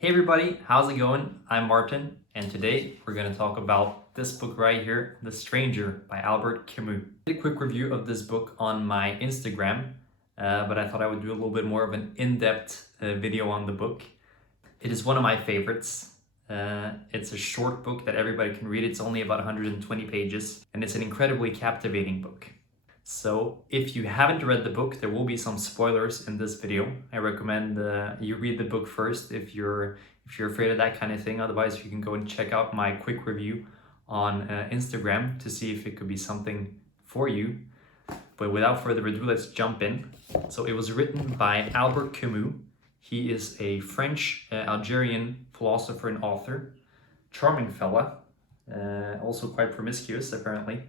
Hey everybody, how's it going? I'm Martin, and today we're going to talk about this book right here, The Stranger by Albert Camus. I did a quick review of this book on my Instagram, but I thought I would do a little bit more of an in-depth video on the book. It is one of my favorites. It's a short book that everybody can read. It's only about 120 pages, and it's an incredibly captivating book. So if you haven't read the book, there will be some spoilers in this video. I recommend you read the book first if you're afraid of that kind of thing. Otherwise, you can go and check out my quick review on Instagram to see if it could be something for you. But without further ado, let's jump in. So it was written by Albert Camus. He is a French Algerian philosopher and author. Charming fella, also quite promiscuous apparently.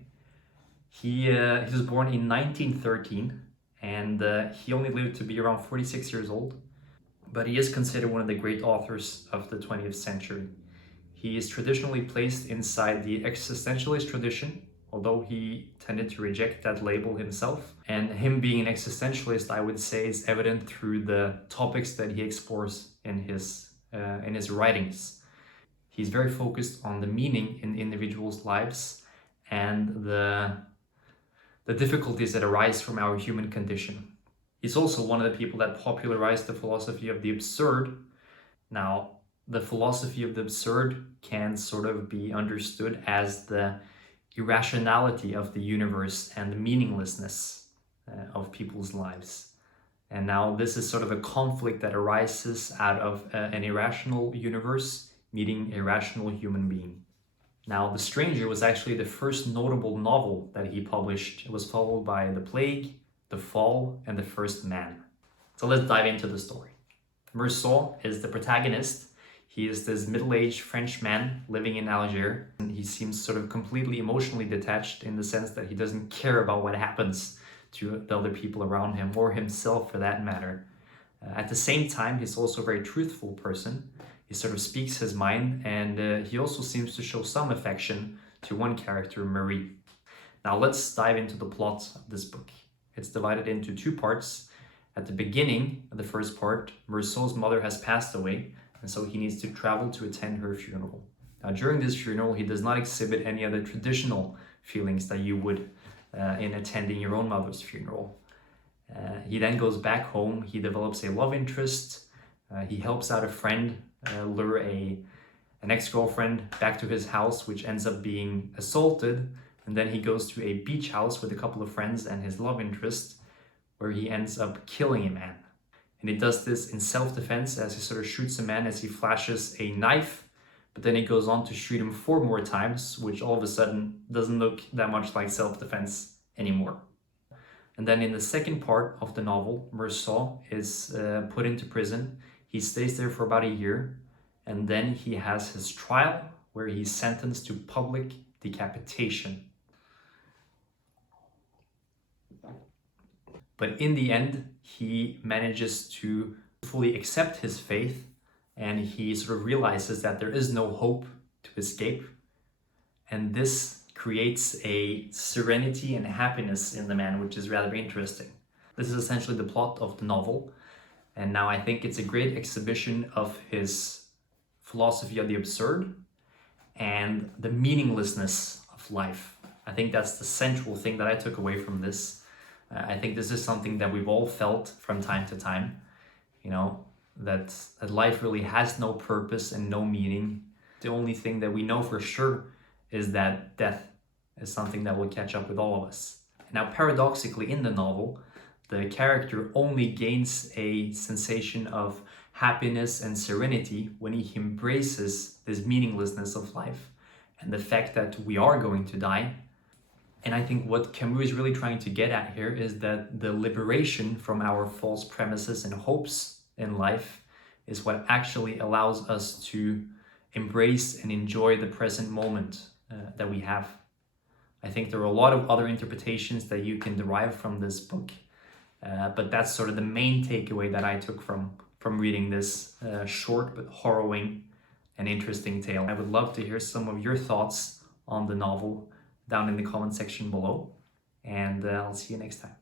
He was born in 1913 and he only lived to be around 46 years old, but he is considered one of the great authors of the 20th century. He is traditionally placed inside the existentialist tradition, although he tended to reject that label himself. And him being an existentialist, I would say, is evident through the topics that he explores in his writings. He's very focused on the meaning in individuals' lives and the difficulties that arise from our human condition. He's also one of the people that popularized the philosophy of the absurd. Now, the philosophy of the absurd can sort of be understood as the irrationality of the universe and the meaninglessness of people's lives. And now this is sort of a conflict that arises out of an irrational universe meeting a rational human being. Now, The Stranger was actually the first notable novel that he published. It was followed by The Plague, The Fall, and The First Man. So let's dive into the story. Meursault is the protagonist. He is this middle-aged French man living in Algiers. And he seems sort of completely emotionally detached in the sense that he doesn't care about what happens to the other people around him, or himself for that matter. At the same time, he's also a very truthful person. He sort of speaks his mind, and he also seems to show some affection to one character, Marie. Now let's dive into the plot of this book. It's divided into two parts. At the beginning of the first part, Meursault's mother has passed away, and so he needs to travel to attend her funeral. Now during this funeral, he does not exhibit any of the traditional feelings that you would in attending your own mother's funeral. He then goes back home. He develops a love interest. He helps out a friend lure an ex-girlfriend back to his house, which ends up being assaulted, and then he goes to a beach house with a couple of friends and his love interest, where he ends up killing a man. And he does this in self-defense, as he sort of shoots a man as he flashes a knife, but then he goes on to shoot him 4 more times, which all of a sudden doesn't look that much like self-defense anymore. And then in the second part of the novel, Meursault is put into prison. He stays there for about a year, and then he has his trial where he's sentenced to public decapitation. But in the end, he manages to fully accept his faith, and he sort of realizes that there is no hope to escape. And this creates a serenity and happiness in the man, which is rather interesting. This is essentially the plot of the novel. And now I think it's a great exhibition of his philosophy of the absurd and the meaninglessness of life. I think that's the central thing that I took away from this. I think this is something that we've all felt from time to time, you know, that life really has no purpose and no meaning. The only thing that we know for sure is that death is something that will catch up with all of us. Now, paradoxically, in the novel, the character only gains a sensation of happiness and serenity when he embraces this meaninglessness of life and the fact that we are going to die. And I think what Camus is really trying to get at here is that the liberation from our false premises and hopes in life is what actually allows us to embrace and enjoy the present moment that we have. I think there are a lot of other interpretations that you can derive from this book. But that's sort of the main takeaway that I took from reading this short but harrowing and interesting tale. I would love to hear some of your thoughts on the novel down in the comment section below, and I'll see you next time.